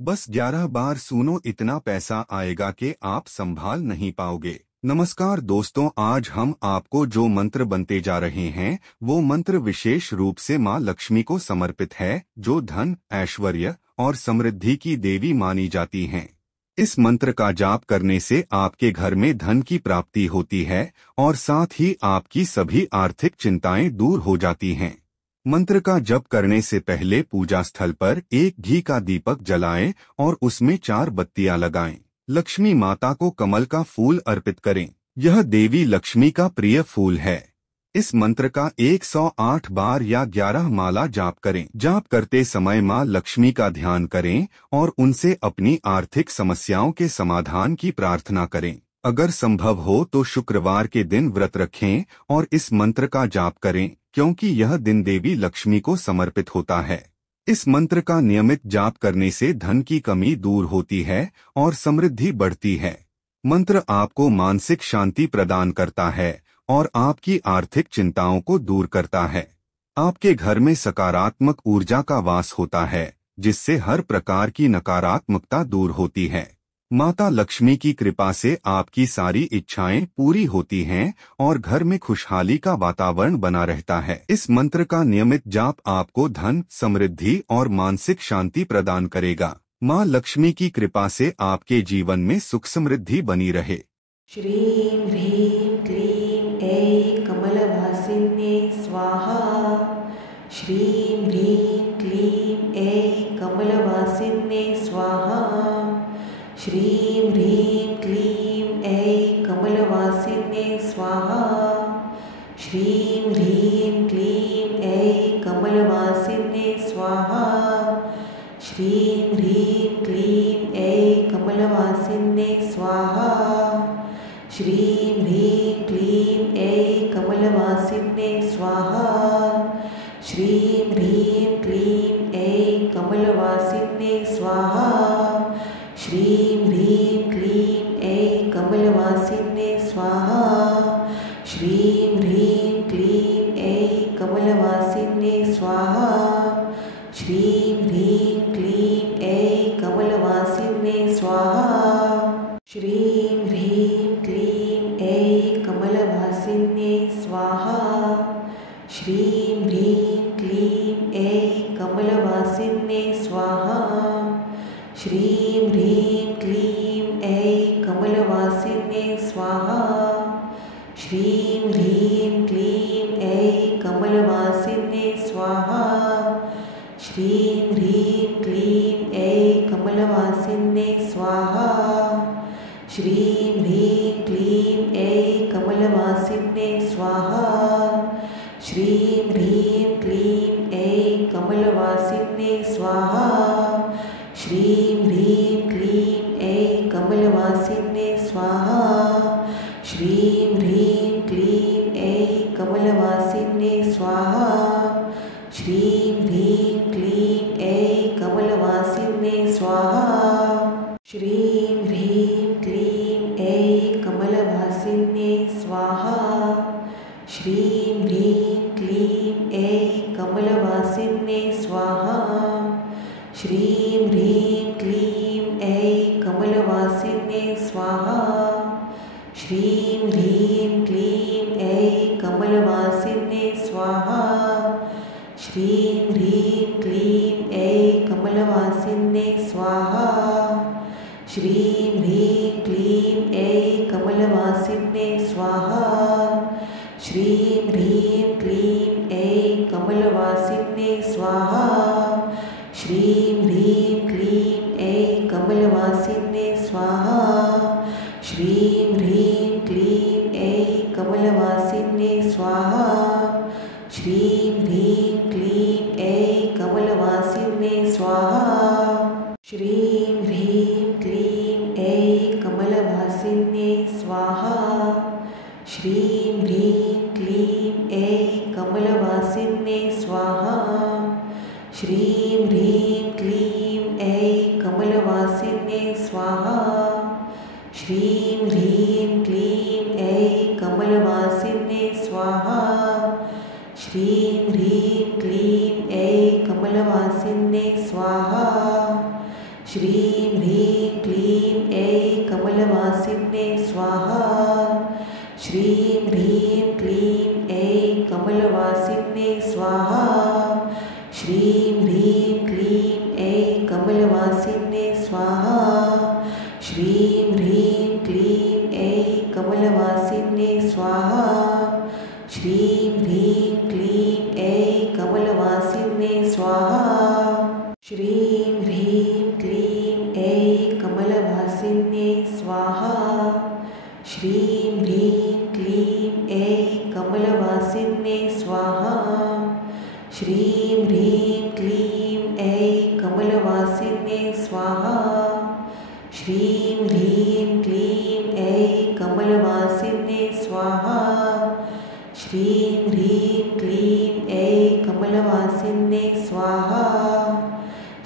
बस 11 बार सुनो, इतना पैसा आएगा कि आप संभाल नहीं पाओगे। नमस्कार दोस्तों, आज हम आपको जो मंत्र बनते जा रहे हैं वो मंत्र विशेष रूप से माँ लक्ष्मी को समर्पित है, जो धन, ऐश्वर्य और समृद्धि की देवी मानी जाती हैं। इस मंत्र का जाप करने से आपके घर में धन की प्राप्ति होती है और साथ ही आपकी सभी आर्थिक चिंताएं दूर हो जाती हैं। मंत्र का जप करने से पहले पूजा स्थल पर एक घी का दीपक जलाएं और उसमें 4 बत्तियां लगाएं। लक्ष्मी माता को कमल का फूल अर्पित करें। यह देवी लक्ष्मी का प्रिय फूल है। इस मंत्र का 108 बार या 11 माला जाप करें। जाप करते समय माँ लक्ष्मी का ध्यान करें और उनसे अपनी आर्थिक समस्याओं के समाधान की प्रार्थना करें। अगर संभव हो तो शुक्रवार के दिन व्रत रखें और इस मंत्र का जाप करें, क्योंकि यह दिन देवी लक्ष्मी को समर्पित होता है। इस मंत्र का नियमित जाप करने से धन की कमी दूर होती है और समृद्धि बढ़ती है। मंत्र आपको मानसिक शांति प्रदान करता है और आपकी आर्थिक चिंताओं को दूर करता है। आपके घर में सकारात्मक ऊर्जा का वास होता है, जिससे हर प्रकार की नकारात्मकता दूर होती है। माता लक्ष्मी की कृपा से आपकी सारी इच्छाएं पूरी होती हैं और घर में खुशहाली का वातावरण बना रहता है। इस मंत्र का नियमित जाप आपको धन, समृद्धि और मानसिक शांति प्रदान करेगा। माँ लक्ष्मी की कृपा से आपके जीवन में सुख समृद्धि बनी रहे। श्रीं ह्रीं क्लीं ऐं कमलवासिन्ये स्वाहा। श्रीं ह्रीं क्लीं ऐं कमलवासिन्ये स्वाहा। श्रीं ह्रीं क्लीं ऐं कमलवासिन्ये स्वाहा। श्रीं ह्रीं क्लीं ऐं कमलवासिन्ये स्वाहा। श्रीं ह्रीं क्लीं ऐं कमलवासिन्ये स्वाहा। श्रीं ह्रीं क्लीं ऐं कमलवासिन्ये स्वाहा। श्रीं ह्रीं क्लीं ऐं कमलवासिन्ये स्वाहा। श्रीं ह्रीं क्लीं ऐं कमलवासिन्ये स्वाहा। श्रीं ह्रीं क्लीं ऐं कमलवासिन्ये स्वाहा। श्रीं ह्रीं क्लीं ऐं कमलवासिन्ये स्वाहा। श्रीं ह्रीं क्लीं ऐं कमलवासिन्ये स्वाहा। श्रीं ह्रीं क्लीं ऐं कमलवासिन्ये स्वाहा। श्रीं ह्रीं क्लीं ऐं कमलवासिन्ये स्वाहा। श्रीं ह्रीं क्लीं ऐं कमलवासिन्ये स्वाहा। श्रीं ह्रीं क्लीं ऐं कमलवासिन्ये स्वाहा। श्रीं ह्रीं क्लीं ऐं कमलवासिन्ये स्वाहा। श्रीं ह्रीं क्लीं ऐं कमलवासिन्ये स्वाहा। श्रीं ह्रीं क्लीं ऐं कमलवासिन्ये स्वाहा। श्रीं ह्रीं क्लीं ऐं कमलवासिन्ये स्वाहा। श्रीं ह्रीं क्लीं ऐं कमलवासिन्ये स्वाहा। श्रीं ह्रीं क्लीं ऐं कमलवासिन्ये स्वाहा। श्रीं ह्रीं क्लीं ऐं कमलवासिन्ये स्वाहा। श्रीं ह्रीं क्लीं ऐं कमलवासिन्ये स्वाहा। श्रीं ह्रीं क्लीं ऐं कमलवासिन्ये स्वाहा। श्रीं ह्रीं क्लीं ऐं कमलवासिन्ये स्वाहा। श्रीं ह्रीं क्लीं ऐं कमलवासिन्ये स्वाहा। श्रीं ह्रीं क्लीं ऐं कमलवासिन्ये स्वाहा। श्रीं ह्रीं क्लीं ऐं कमलवासिन्ये स्वाहा। श्रीं ह्रीं क्लीं ऐं कमलवासिन्ये स्वाहा। श्रीं ह्रीं क्लीं ऐं कमलवासिन्ये स्वाहा। श्रीं ह्रीं क्लीं ऐं कमलवासिन्ये स्वाहा। श्रीं ह्रीं क्लीं ऐं कमलवासिन्ये स्वाहा। श्रीं ह्रीं क्लीं ऐं कमलवासिन्ये स्वाहा। श्रीं ह्रीं क्लीं ऐं कमलवासिन्ये स्वाहा। श्रीं ह्रीं क्लीं ऐं कमलवासिन्ये स्वाहा। श्रीं ह्रीं क्लीं ऐं कमलवासिन्ये स्वाहा। श्रीं ह्रीं क्लीं ऐं कमलवासिन्ये स्वाहा। श्रीं ह्रीं क्लीं ऐं कमलवासिन्ये स्वाहा। श्रीं ह्रीं क्लीं ऐं कमलवासिन्ये स्वाहा। श्रीं ह्रीं क्लीं ऐं कमलवासिन्ये स्वाहा। श्रीं ह्रीं क्लीं ऐं कमलवासिन्ये स्वाहा। श्रीं ह्रीं क्लीं ऐं कमलवासिन्ये स्वाहा। श्रीं ह्रीं क्लीं ऐं कमलवासिन्ये स्वाहा। श्रीं ह्रीं क्लीं ऐं कमलवासिन्ये स्वाहा। श्रीं ह्रीं क्लीं ऐं कमलवासिन्ये स्वाहा।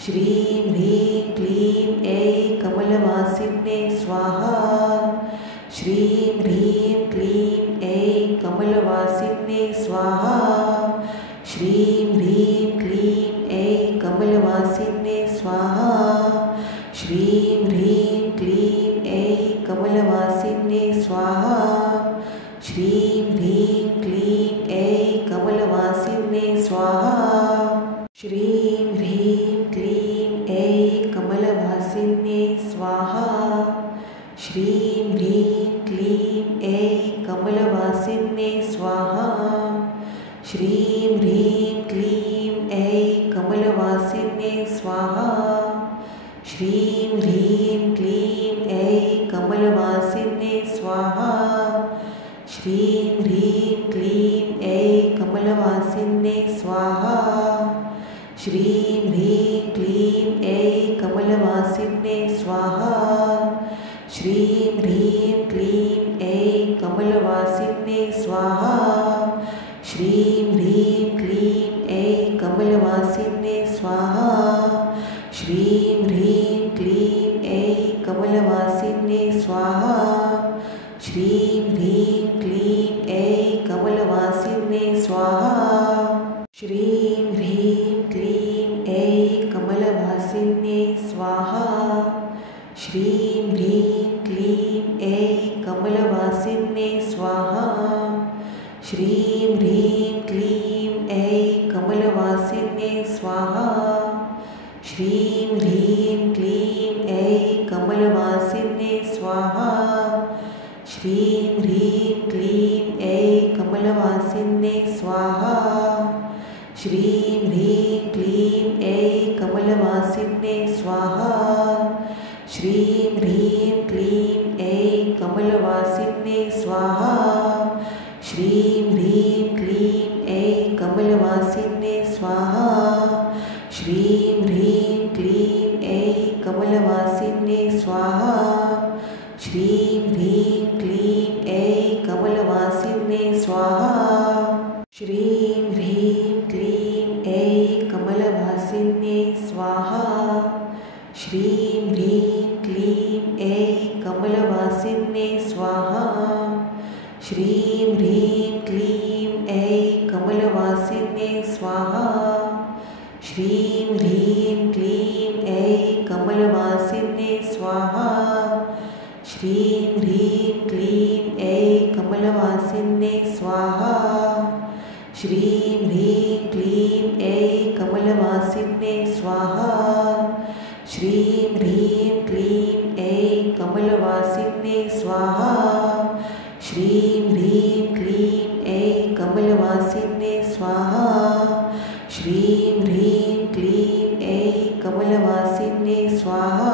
श्रीं ह्रीं क्लीं ऐं कमलवासिन्ये स्वाहा। श्रीं ह्रीं क्लीं ऐं कमलवासिन्ये स्वाहा। श्रीं ह्रीं क्लीं ऐं कमलवासिन्ये स्वाहा। श्रीं ह्रीं क्लीं ऐं कमलवासिन्ये स्वाहा। श्रीं ह्रीं क्लीं ऐं कमलवासिन्ये स्वाहा। श्रीं ह्रीं क्लीं ऐं कमलवासिन्ये स्वाहा। श्रीं ह्रीं क्लीं ऐं कमलवासिन्ये स्वाहा। श्रीं ह्रीं क्लीं ऐं कमलवासिन्ये स्वाहा। श्रीं ह्रीं क्लीं ऐं कमलवासिन्ये स्वाहा। श्रीं ह्रीं क्लीं ऐं कमलवासिन्ये स्वाहा। श्रीं ह्रीं क्लीं ऐं कमलवासिन्ये स्वाहा। श्रीं ह्रीं क्लीं ऐं कमलवासिन्ये स्वाहा। श्रीं ह्रीं क्लीं ऐं कमलवासिन्ये स्वाहा। श्रीं ह्रीं क्लीं ऐं कमलवासिन्ये स्वाहा। श्रीं ह्रीं क्लीं ऐं कमलवासिन्ये स्वाहा। श्रीं ह्रीं क्लीं ऐं कमलवासिन्ये स्वाहा। श्रीं ह्रीं क्लीं ऐं कमलवासिन्ये स्वाहा। श्रीं ह्रीं क्लीं ऐं कमलवासिन्ये स्वाहा। श्रीं ह्रीं क्लीं ऐं कमलवासिन्ये स्वाहा। श्रीं ह्रीं क्लीं ऐं कमलवासिन्ये स्वाहा। श्रीं ह्रीं क्लीं ऐं कमलवासिन्ये स्वाहा। श्रीं ह्रीं क्लीं ऐं कमलवासिन्ये स्वाहा। श्रीं ह्रीं क्लीं ऐं कमलवासिन्ये स्वाहा। श्रीं ह्रीं क्लीं ऐं कमलवासिन्ये स्वाहा। श्रीं ह्रीं क्लीं ऐं कमलवासिन्ये स्वाहा। श्रीं ह्रीं क्लीं ऐं कमलवासिन्ये स्वाहा। श्रीं ह्रीं क्लीं ऐं कमलवासिन्ये स्वाहा। श्रीं ह्रीं क्लीं ऐं कमलवासिन्ये स्वाहा। श्रीं ह्रीं क्लीं ऐं कमलवासिन्ये स्वाहा। श्रीं ह्रीं क्लीं ऐं कमलवासिन्ये स्वाहा। श्रीं ह्रीं क्लीं ऐं कमलवासिन्ये स्वाहा। श्रीं ह्रीं क्लीं ऐं कमलवासिन्ये स्वाहा। श्रीं ह्रीं क्लीं ऐं कमलवासिन्ये स्वाहा। श्रीं ह्रीं क्लीं ऐं कमलवासिन्ये स्वाहा।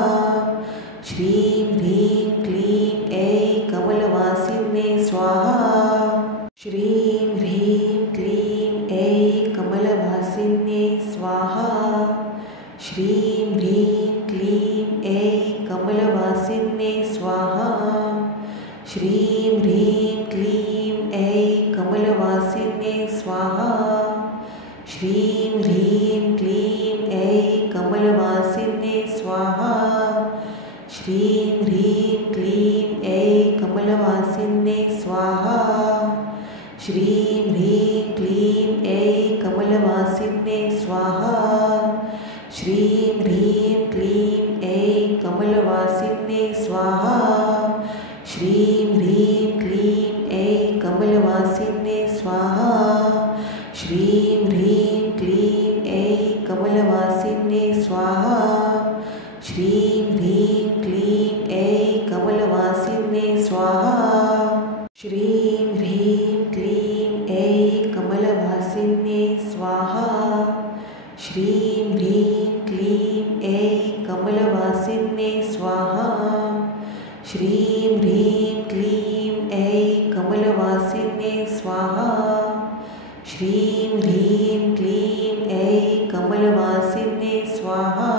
श्रीं ह्रीं क्लीं ऐं कमलवासिन्ये स्वाहा। श्रीं ह्रीं क्लीं ऐं कमलवासिन्ये स्वाहा। श्रीं ह्रीं क्लीं ऐं कमलवासिन्ये स्वाहा। श्रीं ह्रीं क्लीं ऐं कमलवासिन्ये स्वाहा। श्रीं ह्रीं क्लीं ऐं कमलवासिन्ये स्वाहा। श्रीं ह्रीं क्लीं ऐं कमलवासिन्ये स्वाहा। श्रीं ह्रीं क्लीं ऐं कमलवासिन्ये स्वाहा। श्रीं ह्रीं क्लीं ऐं कमलवासिन्ये स्वाहा श्रीं ह्रीं क्लीं ऐं कमलवासिन्ये स्वाहा श्रीं ह्रीं क्लीं ऐं कमलवासिन्ये स्वाहा श्रीं ह्रीं क्लीं ऐं कमलवासिन्ये स्वाहा श्रीं ह्रीं क्लीं ऐं कमलवासिन्ये स्वाहा श्रीं ह्रीं क्लीं ऐं कमलवासिन्ये स्वाहा श्रीं ह्रीं क्लीं ऐं कमलवासिन्ये स्वाहा श्रीं ह्रीं क्लीं ऐं कमलवासिन्ये स्वाहा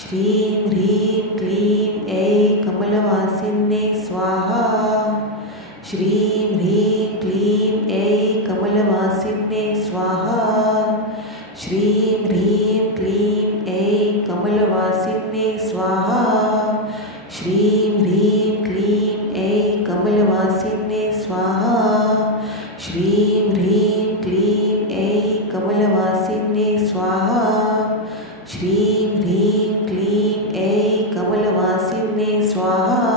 श्रीं ह्रीं क्लीं ऐं कमलवासिन्ये स्वाहा श्रीं ह्रीं क्लीं ऐं कमलवासिन्ये स्वाहा श्रीं ह्रीं क्लीं ऐं कमलवासिन्ये स्वाहा श्रीं ह्रीं क्लीं ऐं कमलवासिन्ये स्वाहा श्रीं ह्रीं क्लीं ऐं कमलवासिन्ये स्वाहा श्रीं ह्रीं क्लीं ऐं कमलवासिन्ये स्वाहा